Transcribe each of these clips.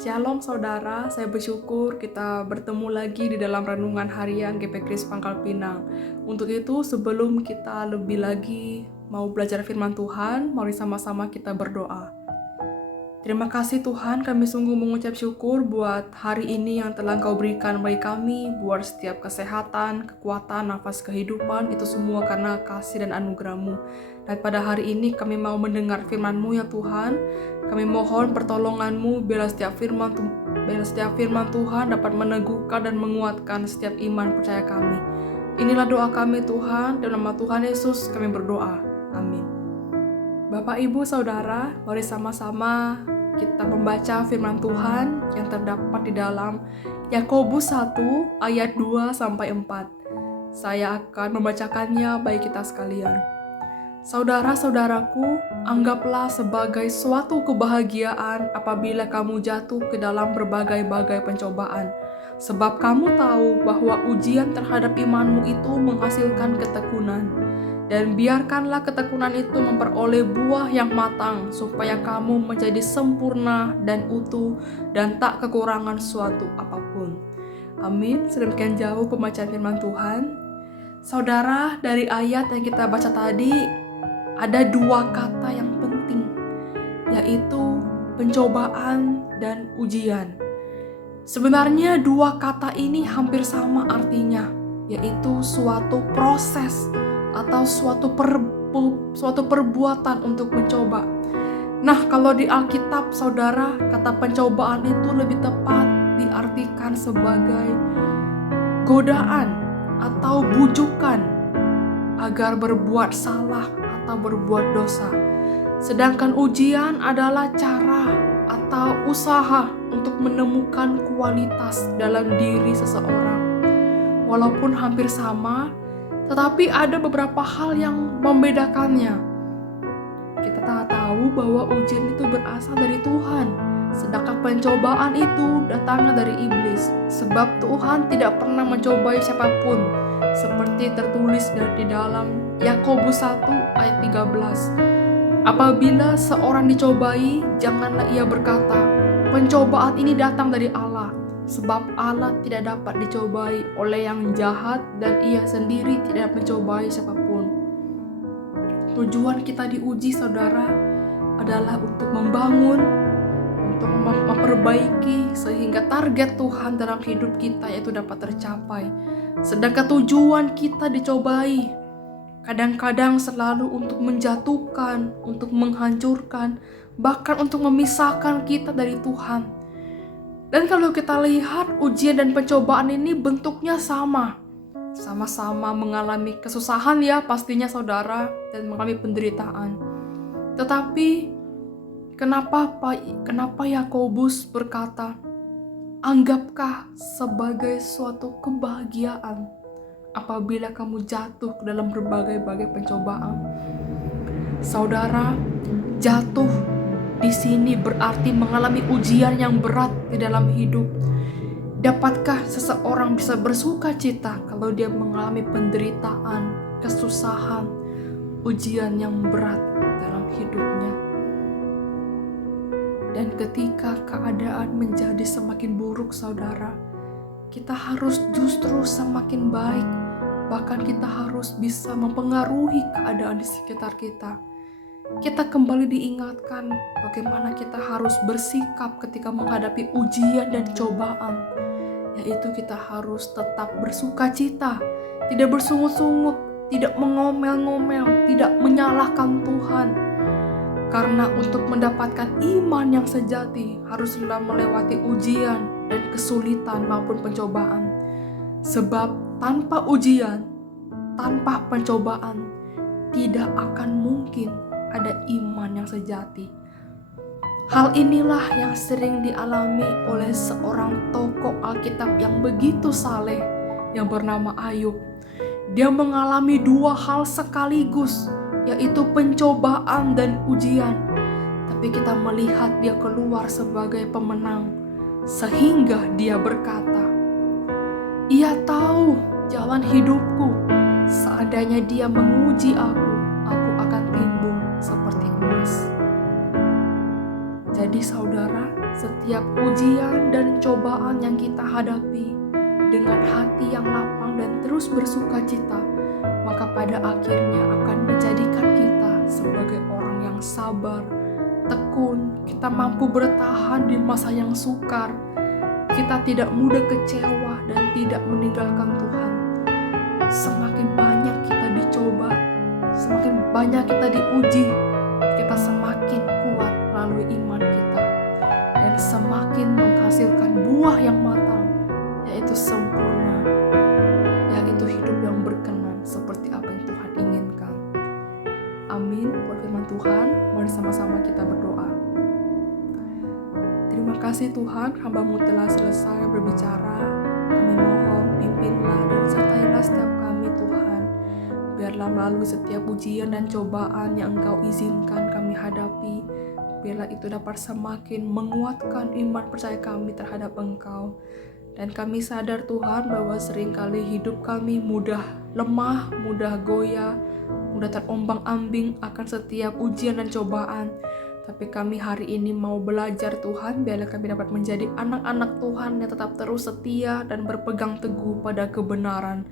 Shalom saudara, saya bersyukur kita bertemu lagi di dalam renungan harian GP Kris Pangkal Pinang. Untuk itu sebelum kita lebih lagi mau belajar firman Tuhan, mari sama-sama kita berdoa. Terima kasih Tuhan, kami sungguh mengucap syukur buat hari ini yang telah Engkau berikan bagi kami, buat setiap kesehatan, kekuatan, nafas kehidupan, itu semua karena kasih dan anugerah-Mu. Dan pada hari ini kami mau mendengar firman-Mu ya Tuhan. Kami mohon pertolongan-Mu biar setiap firman Tuhan dapat meneguhkan dan menguatkan setiap iman percaya kami. Inilah doa kami Tuhan, dalam nama Tuhan Yesus kami berdoa. Amin. Bapak, Ibu, Saudara, mari sama-sama kita membaca firman Tuhan yang terdapat di dalam Yakobus 1 ayat 2-4. Saya akan membacakannya bagi kita sekalian. Saudara-saudaraku, anggaplah sebagai suatu kebahagiaan apabila kamu jatuh ke dalam berbagai-bagai pencobaan. Sebab kamu tahu bahwa ujian terhadap imanmu itu menghasilkan ketekunan. Dan biarkanlah ketekunan itu memperoleh buah yang matang, supaya kamu menjadi sempurna dan utuh dan tak kekurangan suatu apapun. Amin. Sedemikian jauh pembacaan firman Tuhan. Saudara, dari ayat yang kita baca tadi, ada dua kata yang penting, yaitu pencobaan dan ujian. Sebenarnya dua kata ini hampir sama artinya, yaitu suatu proses atau suatu perbuatan untuk mencoba. Nah, kalau di Alkitab, saudara, kata pencobaan itu lebih tepat diartikan sebagai godaan atau bujukan agar berbuat salah atau berbuat dosa. Sedangkan ujian adalah cara atau usaha untuk menemukan kualitas dalam diri seseorang. Walaupun hampir sama, tetapi ada beberapa hal yang membedakannya. Kita tahu bahwa ujian itu berasal dari Tuhan, sedangkan pencobaan itu datangnya dari iblis. Sebab Tuhan tidak pernah mencobai siapapun, seperti tertulis di dalam Yakobus 1 ayat 13. Apabila seorang dicobai, janganlah ia berkata, pencobaan ini datang dari Allah. Sebab Allah tidak dapat dicobai oleh yang jahat dan ia sendiri tidak mencobai siapapun. Tujuan kita diuji, saudara, adalah untuk membangun, untuk memperbaiki sehingga target Tuhan dalam hidup kita yaitu dapat tercapai. Sedangkan tujuan kita dicobai kadang-kadang selalu untuk menjatuhkan, untuk menghancurkan, bahkan untuk memisahkan kita dari Tuhan. Dan kalau kita lihat ujian dan pencobaan ini bentuknya sama. Sama-sama mengalami kesusahan ya pastinya saudara, dan mengalami penderitaan. Tetapi kenapa Yakobus berkata, anggapkah sebagai suatu kebahagiaan apabila kamu jatuh ke dalam berbagai-bagai pencobaan. Saudara, jatuh di sini berarti mengalami ujian yang berat di dalam hidup. Dapatkah seseorang bisa bersuka cita kalau dia mengalami penderitaan, kesusahan, ujian yang berat dalam hidupnya? Dan ketika keadaan menjadi semakin buruk, saudara, kita harus justru semakin baik. Bahkan kita harus bisa mempengaruhi keadaan di sekitar kita. Kita kembali diingatkan bagaimana kita harus bersikap ketika menghadapi ujian dan cobaan, yaitu kita harus tetap bersuka cita, tidak bersungut-sungut, tidak mengomel-ngomel, tidak menyalahkan Tuhan. Karena untuk mendapatkan iman yang sejati haruslah melewati ujian dan kesulitan maupun pencobaan. Sebab tanpa ujian, tanpa pencobaan, tidak akan mungkin ada iman yang sejati. Hal inilah yang sering dialami oleh seorang tokoh Alkitab yang begitu saleh yang bernama Ayub. Dia mengalami dua hal sekaligus, yaitu pencobaan dan ujian. Tapi kita melihat dia keluar sebagai pemenang, sehingga dia berkata, ia tahu jalan hidupku, seandainya dia menguji aku akan timbul seperti emas. Jadi saudara, setiap ujian dan cobaan yang kita hadapi dengan hati yang lapang dan terus bersuka cita, maka pada akhirnya akan menjadikan kita sebagai orang yang sabar, tekun. Kita mampu bertahan di masa yang sukar. Kita tidak mudah kecewa dan tidak meninggalkan Tuhan. Semakin banyak kita dicoba, semakin banyak kita diuji, kita semakin kuat melalui iman kita dan semakin menghasilkan buah yang matang, yaitu sempurna, yaitu hidup yang berkenan seperti apa yang Tuhan inginkan. Amin. Buat firman Tuhan, mari sama-sama kita berdoa. Terima kasih Tuhan, hamba-Mu telah selesai berbicara. Kami mohon pimpinlah dan sertailah setiap kami Tuhan. Biarlah melalui setiap ujian dan cobaan yang Engkau izinkan kami hadapi, biarlah itu dapat semakin menguatkan iman percaya kami terhadap Engkau. Dan kami sadar Tuhan bahwa seringkali hidup kami mudah lemah, mudah goyah, mudah terombang-ambing akan setiap ujian dan cobaan. Tapi kami hari ini mau belajar Tuhan, biarlah kami dapat menjadi anak-anak Tuhan yang tetap terus setia dan berpegang teguh pada kebenaran.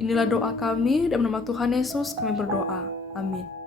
Inilah doa kami, dalam nama Tuhan Yesus kami berdoa. Amin.